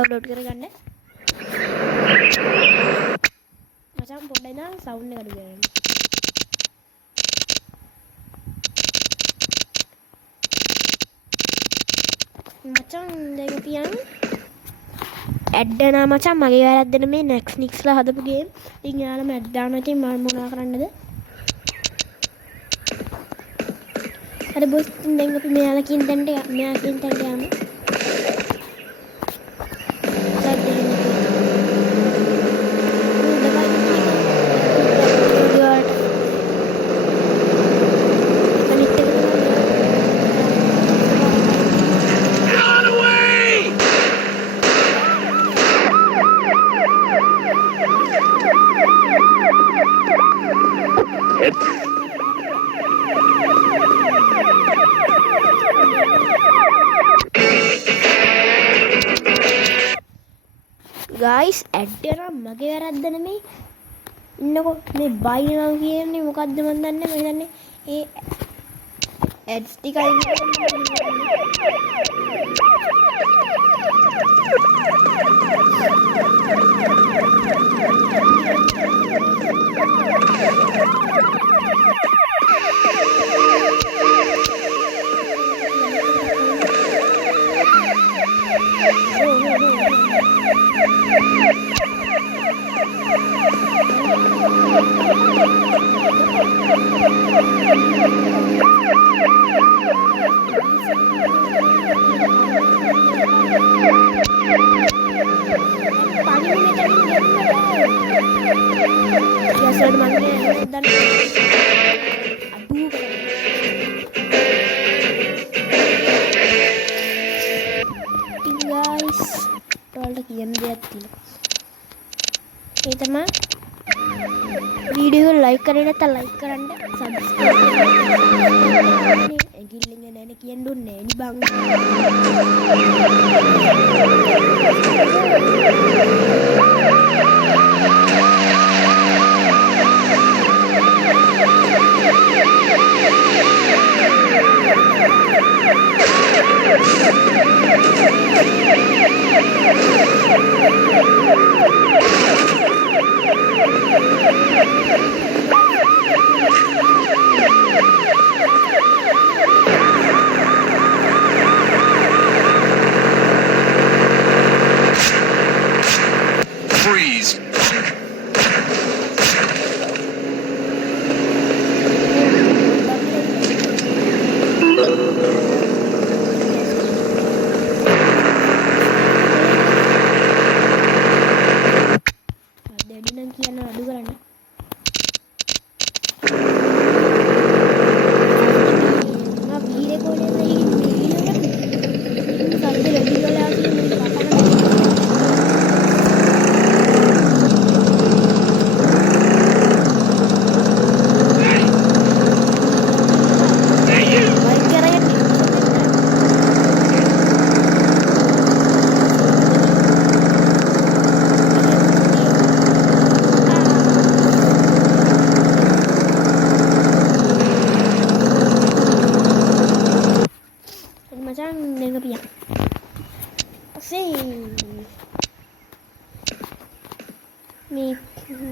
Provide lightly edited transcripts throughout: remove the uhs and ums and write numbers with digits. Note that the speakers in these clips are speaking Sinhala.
ඩවුන්ලෝඩ් කරගන්න. මචං පොඩ්ඩයි නා සවුන්ඩ් එක අඩු කරගන්න. මචං දැන් පියන් ඇඩ් දානවා මචං මගේ වැරද්ද නෙමෙයි නෙක්ස්ලා හදපු ගේම්. ඉතින් යාළුවම ඇඩ් දානවා ඉතින් මම මොනවා කරන්නද? හරි බොස් දැන් අපි මෙයාලා කියන තැනට යමු. guys ඇඩ් එක මගේ වැරද්ද නෙමෙයි. ඉන්නකො මේ බයිනවා කියන්නේ මොකද්ද මන් දන්නේ මම හිතන්නේ ඒ ඇඩ්ස් ටික අයින් वीडियो लाइक करें ना लाइक करंडे सब्सक्राइब गिल्लिंग ने कियंडु नेनी बांग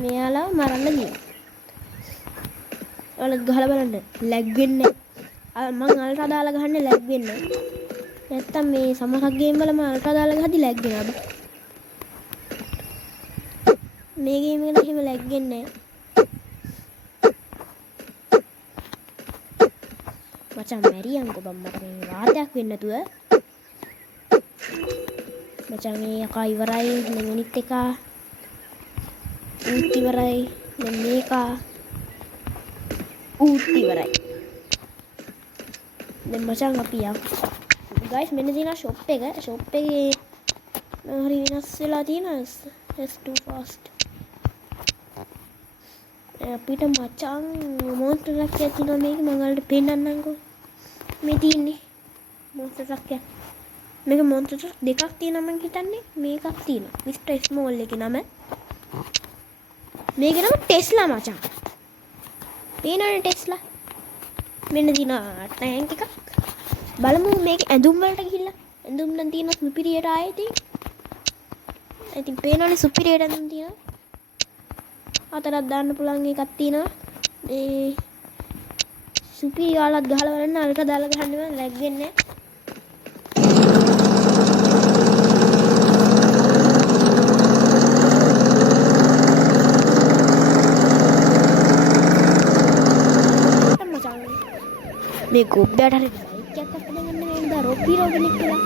මෙයාලා මරන්න ගියා. ඔයාලා ගහලා බලන්න ලැග් වෙන්නේ. මම අල්ට්‍රා දාලා ගහන්නේ ලැග් වෙන්නේ. නැත්තම් මේ සමහර ගේම් වල මම අල්ට්‍රා දාලා ගහද්දි ලැග් වෙනවා. මේ ගේම් එකේ එහෙම ලැග් වෙන්නේ නැහැ. මචං මැරියන්කෝ බම්මට මේ වාතයක් වෙන්න නැතුව. මචං මේ යකා ඉවරයි නෙවෙනිත් එක ඌත් ඉවරයි දැන් මේක ඌත් ඉවරයි දැන් මචං අපි යමු guys මෙන්න තියෙන shop එක එකේ හරි වෙනස් වෙලා තියෙනවා it's too fast අපිට මචං monster එකක් තියෙනවා මේක මම ඔයාලට පෙන්නන්නම්කෝ මේ තියෙන්නේ monster එකක් මේක monster දෙකක් තියෙනවා මම හිතන්නේ මේකක් තියෙනවා Mr. Small එකේ නම මේක නම ටෙස්ලා මචං පේනවනේ ටෙස්ලා මෙන්න දින ටැංක් එකක් බලමු මේක ඇඳුම් වලට ගිහිල්ලා ඇඳුම් නම් තියෙනවා සුපිරියට ආයේ තියෙන ඉතින් පේනවනේ සුපිරියට ඇඳන් තියෙනවා. අතරක් දාන්න පුළුවන් එකක් තියෙනවා. මේ සුපිරි යාලත් ගහලා බලන්න අල්ට දාලා ගහන්න බෑ ලැග් වෙන්නේ නැහැ. මේ ගොබ්බයට හරි බයික් එකක් අතට ගන්න මේ නේද රොපි රොගෙනෙක් කියලා.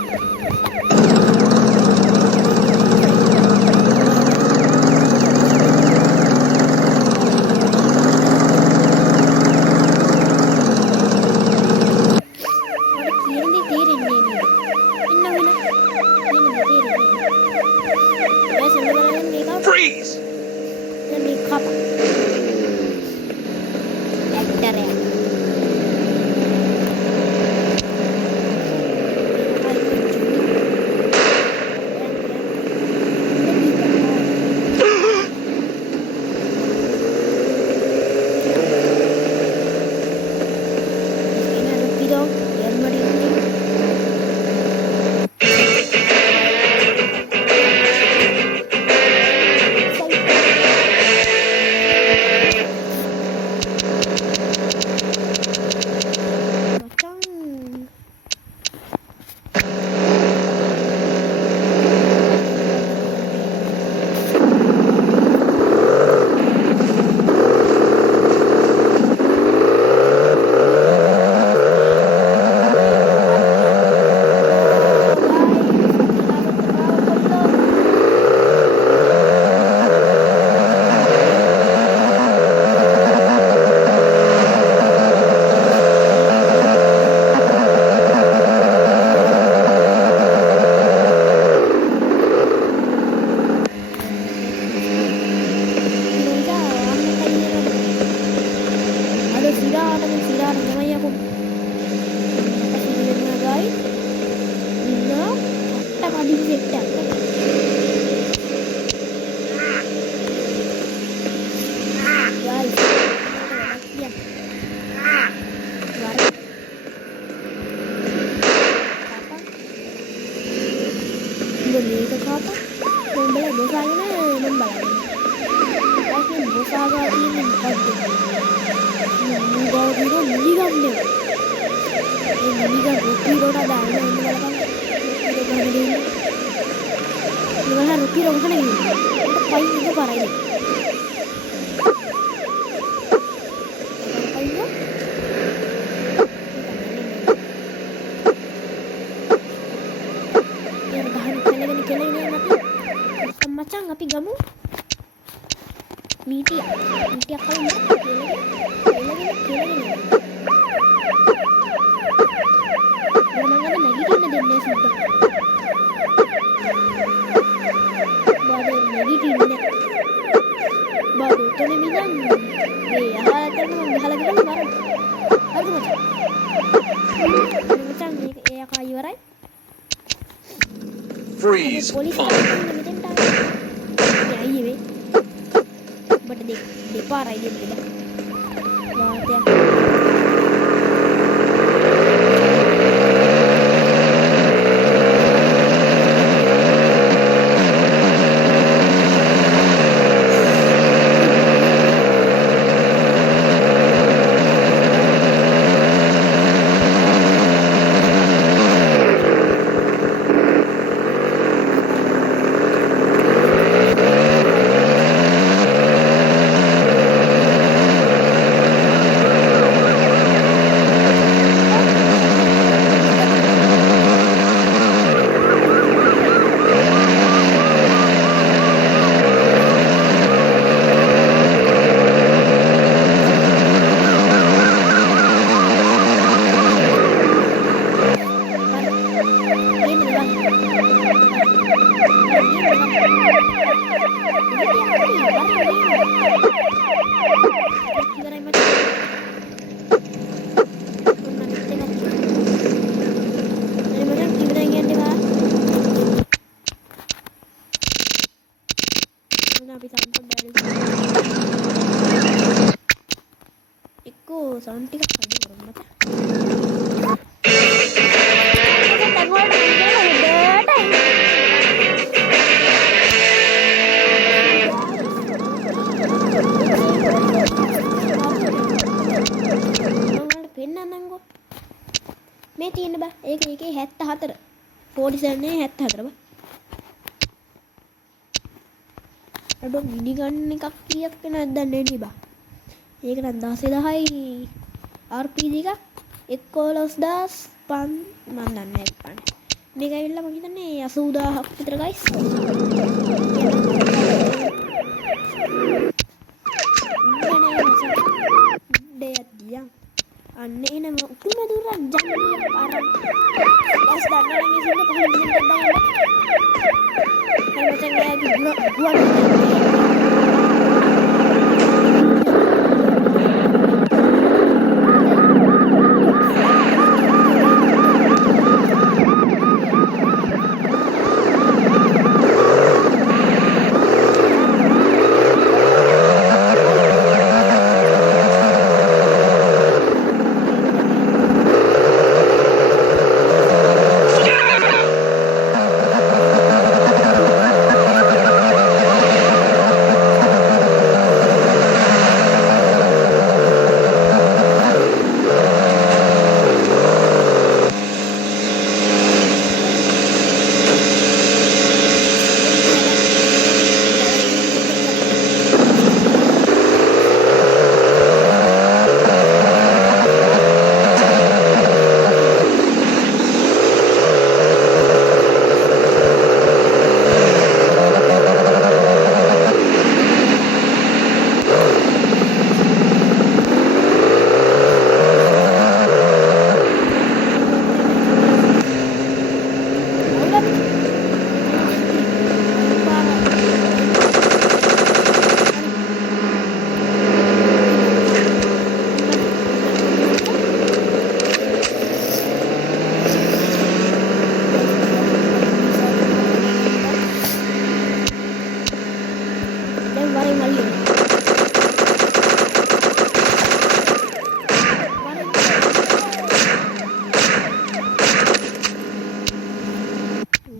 මේක කාපා මොම්බල බොසාගෙන මම බලන්න. ඊට බොසාගා තියෙන්නේ මොකද්ද? මුගාව දින මිලිගන්නේ. මේ මිලිගන් රුපි රෝඩ දාන්න ඉන්න බලපන්. ඒක කොහොමද ඉන්නේ? ඉවල රුපි රෝඩ ගන්න ඉන්නේ. ඒක පයින් එක කරයිද? මචං අපි ගමු මීටියක් කලින් කෙලගෙන මොනවද නැගිටින්න දෙන්නේ සුද්ද බාද නැගිටින්න බාද උතන මිදන් මේ අහලට මම ගහලා ගිහලා මරන්න හරිද මචං මේක ඒ අකා ඉවරයි freeze දෙපාරයි දෙන්න වාතයක් sound ටිකක් අඩු කරමු මචං. දැන් වලට 47 74 බා. අඩෝ මිනි ගන්න එකක් කීයක් වෙනවද දන්නේ නැහැ බා. ඒක නම් 16,000යි RPG එකක් 11,000 මම දන්නේ නැහැ. මේක ඇවිල්ලා මම හිතන්නේ 80,000ක් විතර ගයිස්. අන්න එනම උතුම දුරක් ජංගලිය අරන් ගස් ගන්න නම් ඉතින් පහළ බින්දක් දාන්න. හරි මචං ගායගේ ගුවන්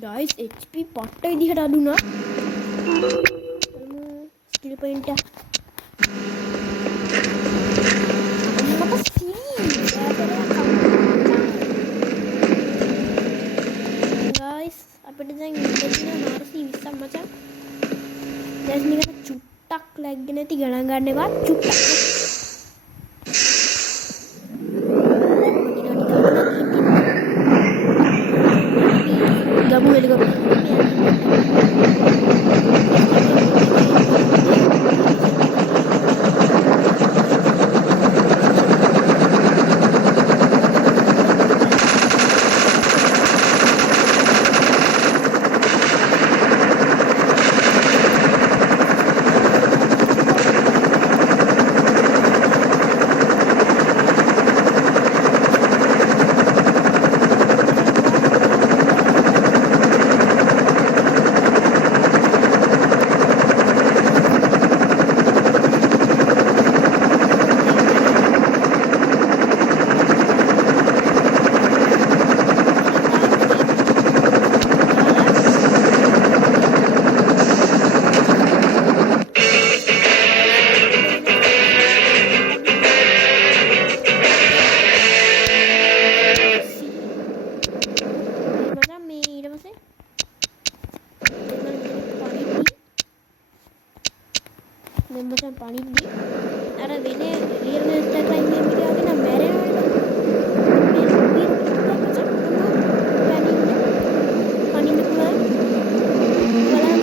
guys HP පට්ට විදිහට අඩු වුණා. ස්කිල් පොයින්ට් එක මට guys අපිට දැන් ඉතින් මාර්සි 20ක් මචං. දැන් මේක චුට්ටක් ලැග් නැති ගණන් ගන්න එපා චුට්ටක්. ගමු එළියට. මචං පණිද්දි අර වෙන රියල් ස්ටාර් ටයිම් ගේම් එක වගේ නම් මැරෙනවනේ පණින්න පුළුවන් බලන්න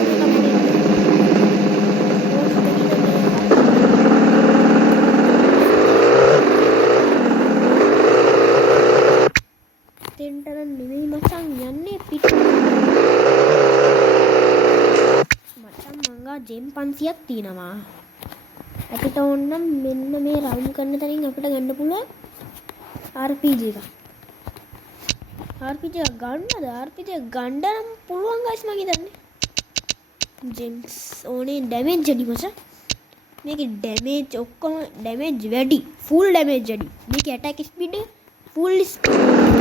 තෙන්ටර නෙමෙයි මචං යන්නේ පිට මචං මංගා ජෙම් 500ක් තියෙනවා. අපිට ඕනම් මෙන්න මේ රවුම් කරන තැනින් අපිට ගන්න පුළුවන් RPG එක. RPG එක ගන්නද? RPG එක ගන්න නම් පුළුවන් guys මම හිතන්නේ. ජෙම්ස් ඕනේ ඩැමේජ් වැඩි මචං. මේකේ ඩැමේජ් ඔක්කොම ඩැමේජ් වැඩි. ෆුල් ඩැමේජ් වැඩි. මේකේ ඇටැක් ස්පීඩ් එක ෆුල් ස්පීඩ්.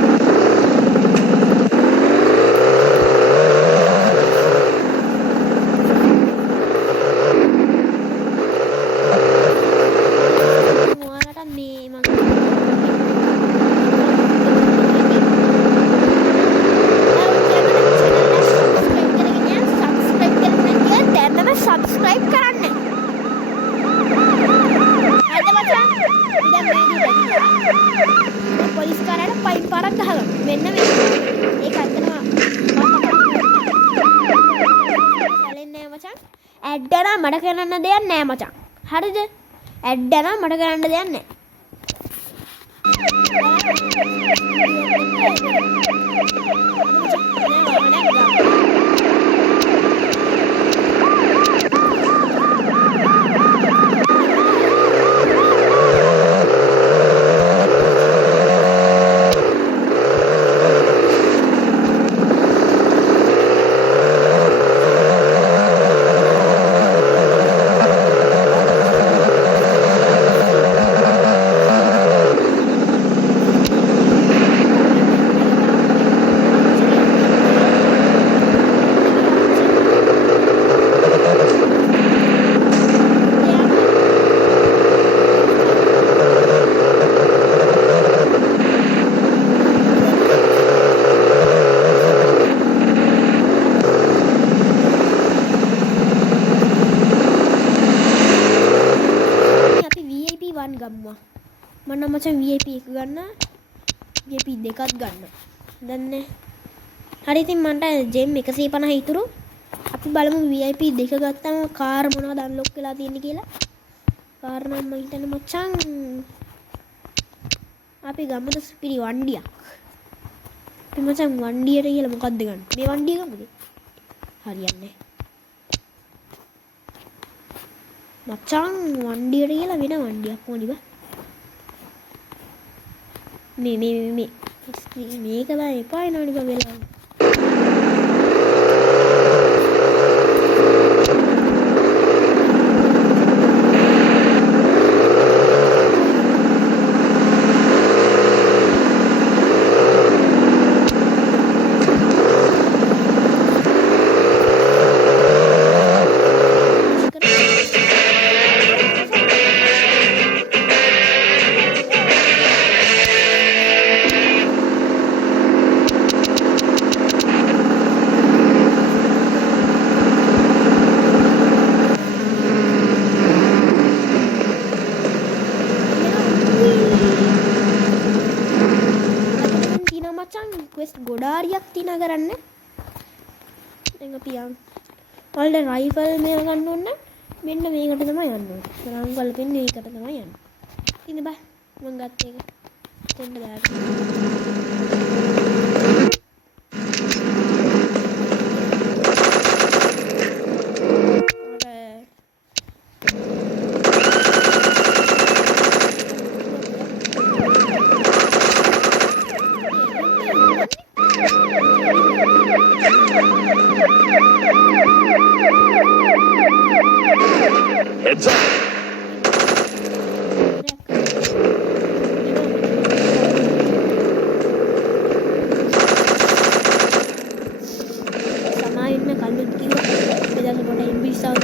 ඇඩ් එක මට කරන්න දෙයක් නැහැ මචං. හරිද? ඇඩ් එක මට කරන්න දෙයක් නැහැ. මම මචං VIP එක ගන්න VIP දෙකක් ගන්න දන්නේ හරි ඉතින් මන්ට ජෙම් 150 ඉතුරු අපි බලමු VIP දෙක ගත්තම කාර් මොනවද අන්ලොක් වෙලා තියෙන්නේ කියලා කාර් නම් මම හිතන්නේ මචං අපි ගමු ස්පිරි වණ්ඩියක් අපි මචං වණ්ඩියට කියලා මොකද්ද ගන්න මේ වණ්ඩිය ගමුද හරියන්නේ මචං වණ්ඩියට කියලා වෙන වණ්ඩියක් ඕනි බා මේක බෑ එපා නෝනික වෙලා ගොඩාරියක් තියන කරන්න දැන් අපි යන් ඔයාලට රයිෆල් මේක ගන්න ඕන මෙන්න මේකට තමයි යන්න ඕනේ රංගල් පින් මේකට තමයි යන්න ඉතින් බා මම ගත්ත එක දෙන්න දාන්න Heads up! සමායින්න කල්ලුත් කිව්වා මෙදස පොට ඉම්බිසාව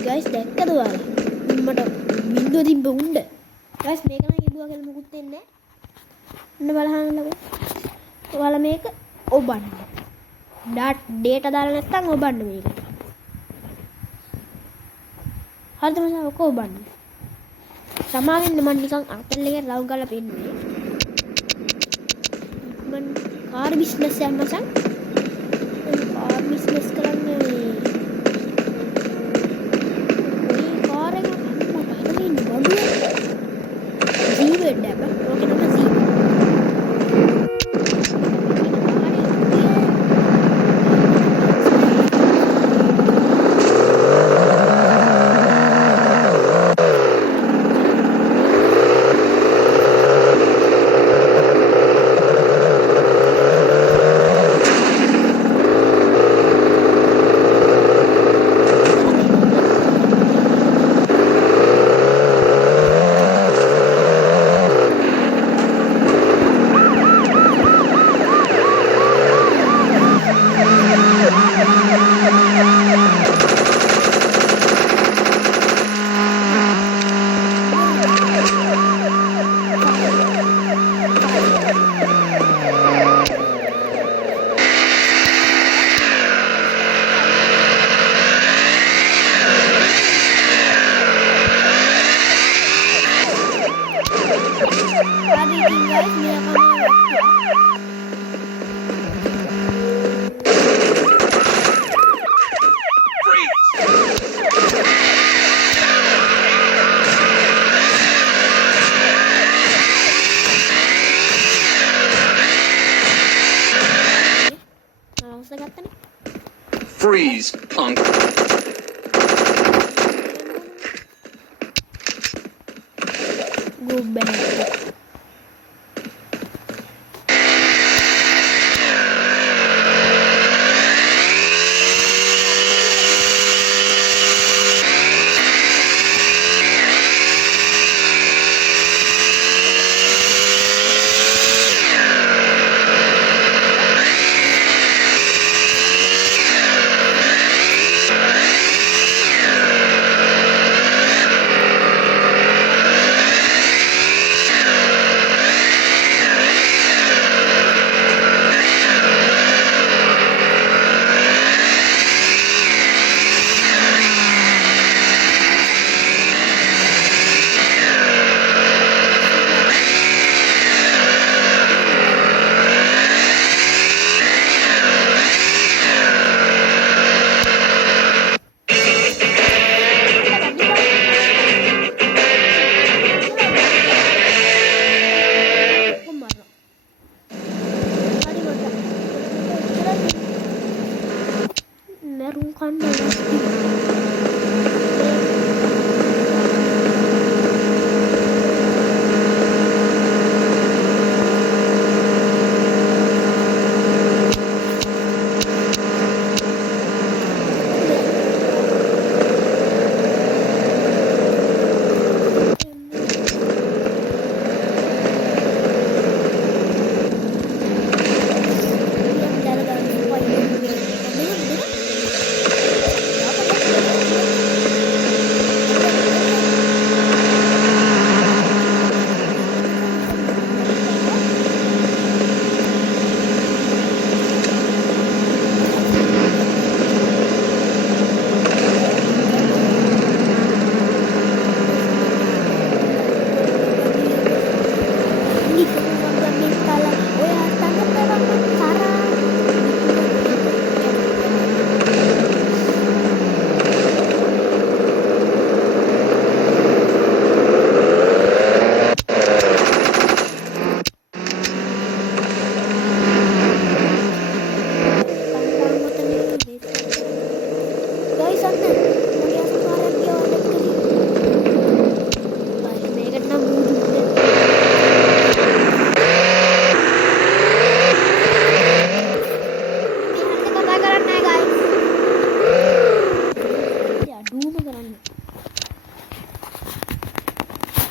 ගයිස් දැක්කද ඔයාලා මට බින්දුව තිබ්බ උණ්ඩ ගයිස් මේක නම් ඉදුවා කියලා මුකුත් වෙන්නේ නැහැ ඔන්න බලහන් ඔයාලා මේක ඔබන්න ඩේටා දාලා නැත්නම් ඔබන්න මේක. හරිද මචං ඔක ඔබන්න. සමාවෙන්න මම නිකන් අතල් එකේ ලව් ගාලා පෙන්නුවේ. මම කාර් බිස්නස් එකක් මචං. කාර් බිස්නස් කරන්නේ මේ කාර් එක මට හිතෙන්නේ බඩුව. ජීවෙඩ් එක. ඕක නම ජීවෙඩ්. බස්ස ගත්තනේ. Freeze, punk. ගොබ් බැහැ.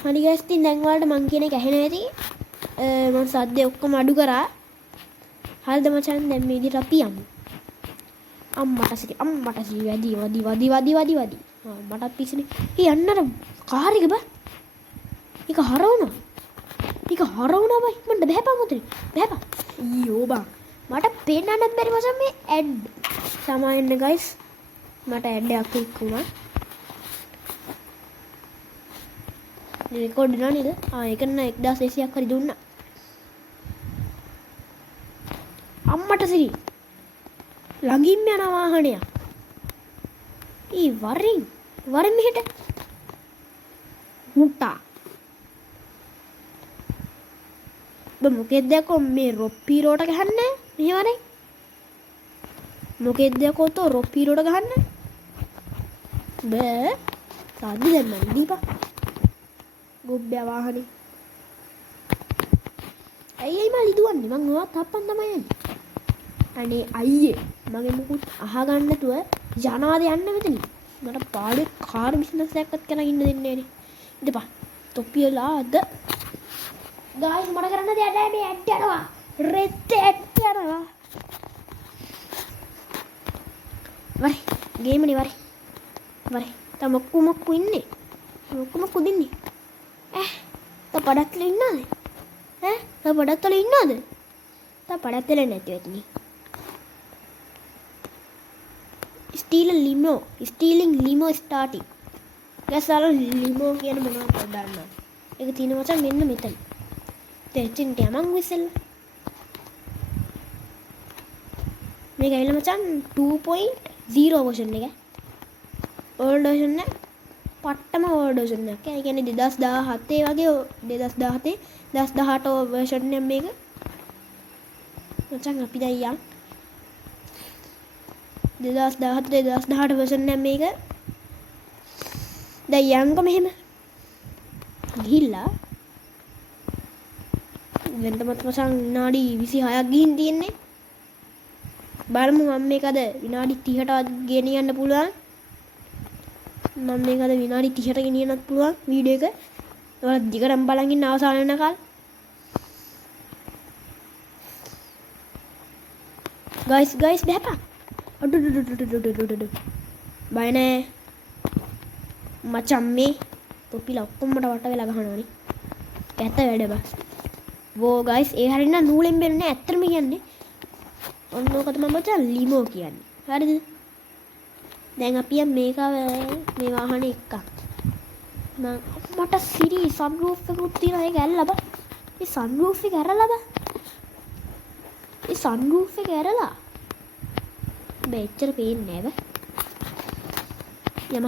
හරි ගයිස් ඉතින් දැන් ඔයාලට මං කියන එක ඇහෙනවා ඇති. මම සද්දේ ඔක්කොම අඩු කරා. හරිද මචං දැන් මේ විදිහට අපි යමු. අම්මට සිරි වැඩි. මටත් පිසිනේ. යන්නර කාර් එක බා. ඒක හරවනවා. බයි. මන්ට බෑපා මුතේ. බෑපා. ඊයෝ බා. මට පේන්නත් බැරි මචං මේ ඇඩ්. සමාවෙන්න ගයිස්. මට ඇඩ් එකක් ක්ලික් වුණා. රෙකෝඩ් වෙනවා නේද? ඒක න 1200ක් හරි දුන්නා. අම්මට සිරි. ළඟින්ම යන වාහනයක්. වරින් මෙහෙට. හුටා. මොකෙද්ද යකෝ මේ රොප්පී රෝට ගහන්නේ? මෙහෙ වරේ. මොකෙද්ද යකෝ තෝ රොප්පී රෝට ගහන්නේ? බෑ. සාදි දැන් මන් දීපා. ගොබ්බෑ වාහනේ. අයියේ මල්ලි දුවන්නේ මං ඔයා තප්පන් තමයි යන්නේ. අනේ අයියේ මගේ මුකුත් අහගන්න නැතුව යනවාද යන්න මෙතන. මට පාඩේ කාර් බිස්නස් එකක්වත් කරන් ඉන්න දෙන්නේ නෑනේ. ඉඳපන්. තොප්පියලාද. ගායිස් මට කරන්න දෙයක් නෑ මේ ඇඩ් යනවා. රෙත් ඇඩ් යනවා. වරි ගේමනේ වරි. තම මොක්කු ඉන්නේ. මොක්කු දින්නේ. තා පඩක්කල ඉන්නවද? තා පඩක්කල ඉන්නවද? තා පඩක්කල නැති වෙන්නේ. Stealing limo starting. ගැසාල ලිමෝ කියන මොනවද දන්නවා. ඒක තියෙන මචං මෙන්න මෙතන. දෙච්චින් යමන් විසල්. මේක ඇවිල්ලා මචං 2.0 version එක. old version එක. පට්ටම old version එක. ඒ කියන්නේ 2017 වගේ 2017 2018 version එක මේක. මචං අපි දැන් යන් 2017 2018 version එක මේක. දැන් යන්කො මෙහෙම ගිහිල්ලා වෙනතමත් මචං විනාඩි 26ක් ගිහින් තියෙන්නේ. බලමු මම මේක අද විනාඩි 30ටවත් ගෙනියන්න පුළුවන්. මම මේක අද විනාඩි 30ට ගෙනියන්නත් පුළුවන් වීඩියෝ එක. ඔයාලා දිගටම බලන් ඉන්න අවසාන වෙනකල්. guys බහපන්. අඩු බය නෑ. මචං මේ තොපිලා ඔක්කොම මට වට වෙලා ගහනවානේ. කැත වැඩ බා. වෝ guys ඒ හරියන නූලෙන් බෙන්නේ ඇත්තටම කියන්නේ. ඔන්න ඔක තමයි මචං ලිමෝ කියන්නේ. හරිද? දැන් අපි මේක මේ වාහනේ එක්ක. මට සිරි සන්රූෆ් එකකුත් තියෙනවා ඒක ඇරලා බා. මේ සන්රූෆ් එක ඇරලා බා. මේ සන්රූෆ් එක ඇරලා. මෙච්චර පේන්නේ නෑ බා. යම.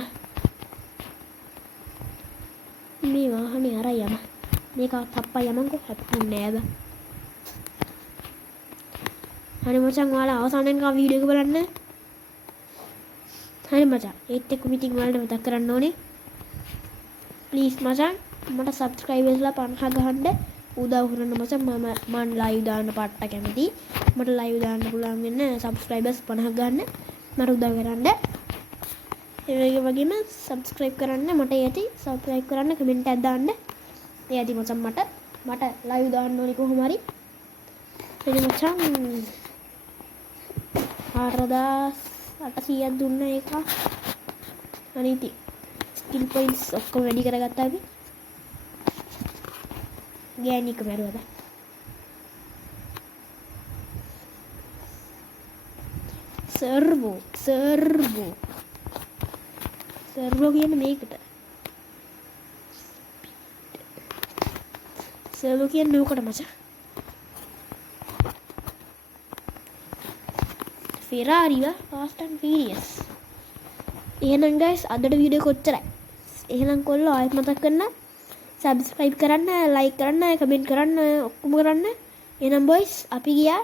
මේ වාහනේ අර යම. මේක පප්පා යමන්කෝ හැප්පුන්නේ නෑ බා. හරි මචං ඔයාලා අවසාන වෙනකම් වීඩියෝ එක බලන්න. හරි මචං ඒත් එක්ක මිටින් ඔයාලට මතක් කරන්න ඕනේ. ප්ලීස් මචං මට සබ්ස්ක්‍රයිබර්ස්ලා 50 ගහන්න උදව් කරන්න මචං. මම ලයිව් දාන්න පාට්ට කැමති. මට ලයිව් දාන්න පුළුවන් වෙන සබ්ස්ක්‍රයිබර්ස් 50 ගන්න මට උදව් කරන්න. ඒ වගේම සබ්ස්ක්‍රයිබ් කරන්න මට යටි සබ්ස්ක්‍රයිබ් කරන්න කමෙන්ට් එකක් දාන්න. ඒ යටි මචං මට ලයිව් දාන්න ඕනේ කොහොම හරි. එනි මචං 4800ක් දුන්න එක. අනිති ස්කිල් පොයින්ට්ස් ඔක්කොම වැඩි කරගත්තා අපි. ගෑනික මරුවද? සර්වෝ කියන්නේ මේකට. සර්වෝ කියන්නේ ඕකට මචං. Ferrari Fast and Furious. එහෙනම් guys අදට වීඩියෝ කොච්චරයි. එහෙනම් කොල්ලෝ ආයෙත් මතක් කරන්න subscribe කරන්න, like කරන්න, comment කරන්න, ඔක්කොම කරන්න. එහෙනම් boys අපි ගියා.